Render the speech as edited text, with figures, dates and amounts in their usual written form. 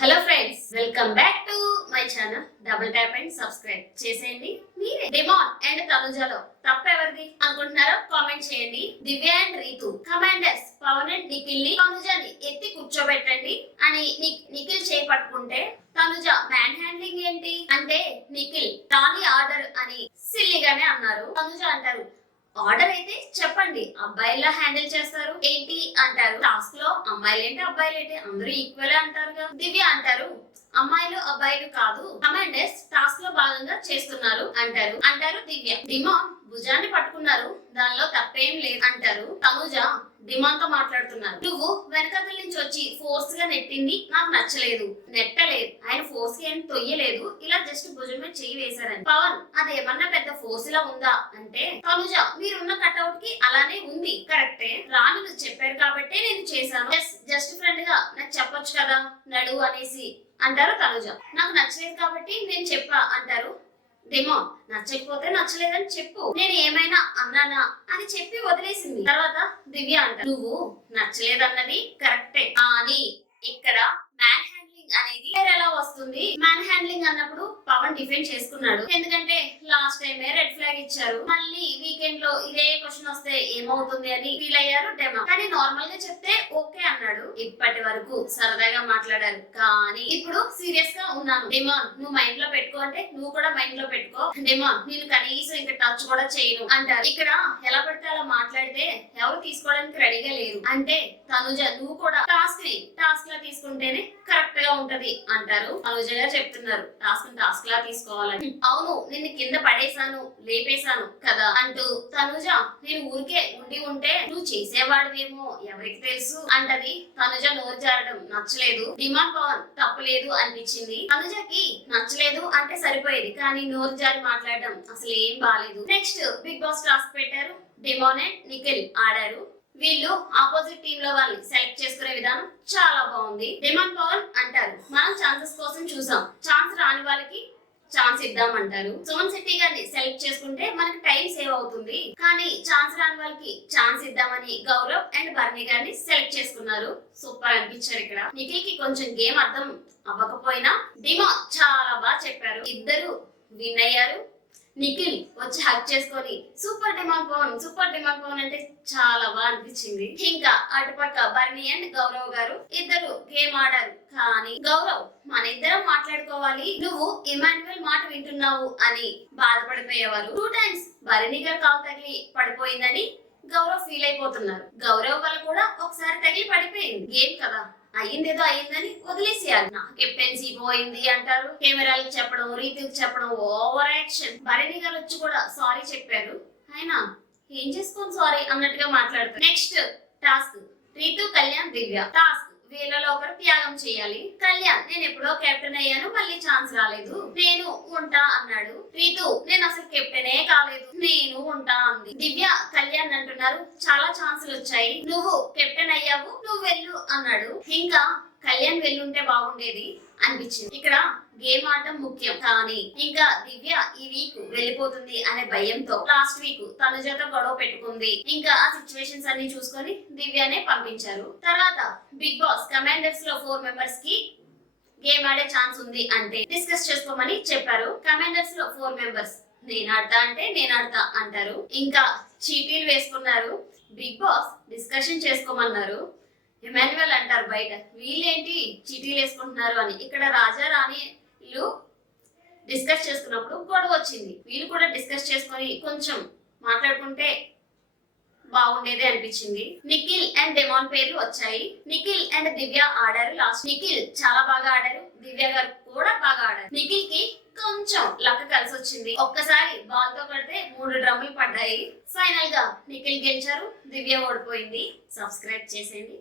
Hello friends, welcome back to my channel. Double tap and subscribe చేసేయండి. మీరే Demon and తనుజలో తప్పెవరిది అనుకుంటున్నారో కామెంట్ చేయండి. Divya and Rithu commanders Pavan and Nikhil ని తనుజని ఎత్తి కూర్చోబెట్టండి అని నిఖిల్ చేయి పట్టుకుంటే తనుజ మ్యాన్ హ్యాండ్లింగ్ ఏంటి అంటే నిఖిల్ రాని ఆర్డర్ అని సిల్లిగానే అన్నారు. తనుజ అంటారు ఆర్డర్ అయితే చెప్పండి, అబ్బాయిలా హ్యాండిల్ చేస్తారు ఏంటి అంటారు. టాస్క్ లో అమ్మాయిలు ఏంటి అబ్బాయిలు ఏంటి అందరూ ఈక్వల్ అంటారు. దివ్య అంటారు అమ్మాయిలు అబ్బాయిలు కాదు, కమాండర్స్ టాస్క్ లో భాగంగా చేస్తున్నారు అంటారు దివ్య. డిమాన్ భుజాన్ని పట్టుకున్నారు, దానిలో తప్పేం లేదు అంటారు. తనుజ డిమాన్ తో మాట్లాడుతున్నారు. నువ్వు వెనకతల నుంచి వచ్చి ఫోర్స్ గా నెట్టింది నాకు నచ్చలేదు, నెట్టలేదు, ఆయన ఫోర్స్ కి ఏం తొయ్యలేదు, ఇలా జస్ట్ భుజం మీద చెయ్యి వేశారని. పవన్ అదేమన్నా పెద్ద ఫోర్స్ లా ఉందా అంటే తనుజ మీరున్న కట్అవుట్ కి అలానే ఉంది, కరెక్టే, రాను చెప్పారు కాబట్టి నేను చేశాను, జస్ట్ ఫ్రెండ్ గా నాకు చెప్పొచ్చు కదా నడు అనేసి అంటారు తనుజ. నాకు నచ్చలేదు కాబట్టి నేను చెప్పా అంటారు డిమాన్. నచ్చకపోతే నచ్చలేదని చెప్పు, నేను ఏమైనా అన్నానా అని చెప్పి వదిలేసింది. తర్వాత దివ్య అంటారు నువ్వు నచ్చలేదన్నది కరెక్టే, కానీ ఇక్కడ మ్యాన్ హ్యాండ్లింగ్ అనేది ఎలా వస్తుంది. మ్యాన్ హ్యాండ్లింగ్ అన్నప్పుడు పవన్ డిఫెండ్ చేసుకున్నాడు, ఎందుకంటే లాస్ట్ టైం రెడ్ ఫ్లాగ్ ఇచ్చారు, మళ్ళీ వీకెండ్ లో ఇదే క్వశ్చన్ వస్తే ఏమవుతుంది అని ఫీల్ అయ్యారు డెమా. కానీ నార్మల్ గా చెప్తే ఓకే అన్నాడు. ఇప్పటి వరకు సరదాగా మాట్లాడారు, కానీ ఇప్పుడు సీరియస్ గా ఉన్నాను. డిమాన్ నువ్వు మైండ్ లో పెట్టుకో అంటే నువ్వు కూడా మైండ్ లో పెట్టుకో, డిమాన్ నేను కనీసం ఇంకా టచ్ కూడా చేయను అంటారు. ఇక్కడ ఎలా పడితే అలా మాట్లాడితే ఎవరు తీసుకోవడానికి రెడీగా లేరు. అంటే తనుజ నువ్వు కూడా టాస్క్ లా తీసుకుంటేనే కరెక్ట్ గా ఉంటది అంటారు. తనుజ గారు చెప్తున్నారు టాస్క్ లా తీసుకోవాలని. అవును నిన్ను కింద పడేశాను లేపేశాను కదా అంటూ తనుజ నేను ఊరికే ఉంటే నువ్వు చేసేవాడివేమో ఎవరికి తెలుసు అంటది. తనుజ నోరు జారడం నచ్చలేదు, డిమాండ్ పవన్ తప్పలేదు అనిపించింది. తనుజకి నచ్చలేదు అంటే సరిపోయేది, కానీ నోరు జారి మాట్లాడడం అసలు ఏం బాలేదు. నెక్స్ట్ బిగ్ బాస్ టాస్క్ పెట్టారు. డిమాన్ అండ్ నిఖిల్ ఆడారు. వీళ్ళు ఆపోజిట్ టీమ్ లో వాళ్ళని సెలెక్ట్ చేసుకునే విధానం చాలా బాగుంది. డిమాండ్ పవన్ అంటారు మనం ఛాన్సెస్ కోసం చూసాం, ఛాన్స్ రాని వాళ్ళకి ఛాన్స్ ఇద్దామంటారు. సోమన్ శెట్టి గారిని సెలెక్ట్ చేసుకుంటే మనకి టైం సేవ్ అవుతుంది, కానీ ఛాన్స్ రాని వాళ్ళకి ఛాన్స్ ఇద్దామని గౌరవ్ అండ్ బర్నీ గారిని సెలెక్ట్ చేసుకున్నారు. సూపర్ అనిపించారు. ఇక్కడ నిఖిల్ కి కొంచెం గేమ్ అర్థం అవ్వకపోయినా డిమాండ్ చాలా బాగా చెప్పారు. ఇద్దరు విన్ అయ్యారు. నిఖిల్ వచ్చి హక్ చేసుకొని సూపర్ డిమాండ్ పవన్ అంటే చాలా బాగా అనిపించింది. ఇంకా అటుపక్క బర్నీ అండ్ గౌరవ్ గారు ఇద్దరు గేమ్ ఆడారు, కానీ గౌరవ్ మన ఇద్దరం మాట్లాడుకోవాలి, నువ్వు ఇమాన్యువల్ మాట వింటున్నావు అని బాధపడిపోయేవారు. 2 times బర్నీ గారు కాలు తగిలి పడిపోయిందని గౌరవ్ ఫీల్ అయిపోతున్నారు. గౌరవ్ వల్ల కూడా ఒకసారి తగిలి పడిపోయింది, గేమ్ కదా అయ్యిందేదో అయ్యిందని వదిలేసేయాలి. నా కెప్టెన్సీ పోయింది అంటారు. కెమెరాలకు చెప్పడం, రీతికి చెప్పడం, ఓవర్ యాక్షన్. భరణి గారు వచ్చి కూడా సారీ చెప్పారు, అయినా ఏం చేసుకోండి సారీ అన్నట్టుగా మాట్లాడతారు. నెక్స్ట్ టాస్క్ రీతు కళ్యాణ్ దివ్య టాస్క్. వీళ్ళలో ఒకరు త్యాగం చేయాలి. కళ్యాణ్ నేను ఎప్పుడో కెప్టెన్ అయ్యాను, మళ్ళీ ఛాన్స్ రాలేదు, నేను ఉంటా అన్నాడు. రీతు నేను అసలు కెప్టెనే కాలేదు, నేను ఉంటా అంది. దివ్య కళ్యాణ్ అంటున్నారు చాలా ఛాన్సులు వచ్చాయి, నువ్వు కెప్టెన్ అయ్యావు, నువ్వు వెళ్ళు అన్నాడు. ఇంకా కళ్యాణ్ వెళ్ళుంటే బాగుండేది అనిపించింది. ఇక్కడ గేమ్ ఆడటం ముఖ్యం, కానీ ఇంకా దివ్య ఈ వీక్ వెళ్ళిపోతుంది అనే భయంతో లాస్ట్ వీక్ తనుజతో గొడవ పెట్టుకుంది. ఇంకా ఆ సిచ్యువేషన్స్ అన్ని చూసుకొని దివ్యనే పంపించారు. తర్వాత బిగ్ బాస్ కమాండర్స్ లో 4 మెంబర్స్ కి గేమ్ ఆడే ఛాన్స్ ఉంది అంటే డిస్కస్ చేసుకోమని చెప్పారు. కమాండర్స్ లో 4 మెంబర్స్ నేను ఆడతా అంటే నేను ఆడతా అంటారు. ఇంకా చీటీలు వేసుకున్నారు. బిగ్ బాస్ డిస్కషన్ చేసుకోమన్నారు. ఇమాన్యువల్ అంటారు బయట వీళ్ళేంటి చీటీలు వేసుకుంటున్నారు అని. ఇక్కడ రాజా రాణిలు డిస్కస్ చేసుకున్నప్పుడు గొడవ వచ్చింది. వీళ్ళు కూడా డిస్కస్ చేసుకొని కొంచెం మాట్లాడుకుంటే బాగుండేది అనిపించింది. నిఖిల్ అండ్ డిమాన్ పేర్లు వచ్చాయి. నిఖిల్ అండ్ దివ్య ఆడారు. లాస్ట్ నిఖిల్ చాలా బాగా ఆడారు, దివ్య గారు కూడా బాగా ఆడారు. నిఖిల్ కి కొంచెం లక్క కలిసి వచ్చింది. ఒక్కసారి బాల్ తో కొడితే 3 డ్రమ్ములు పడ్డాయి. ఫైనల్ గా నిఖిల్ గెలిచారు, దివ్య ఓడిపోయింది. సబ్స్క్రైబ్ చేసేయండి.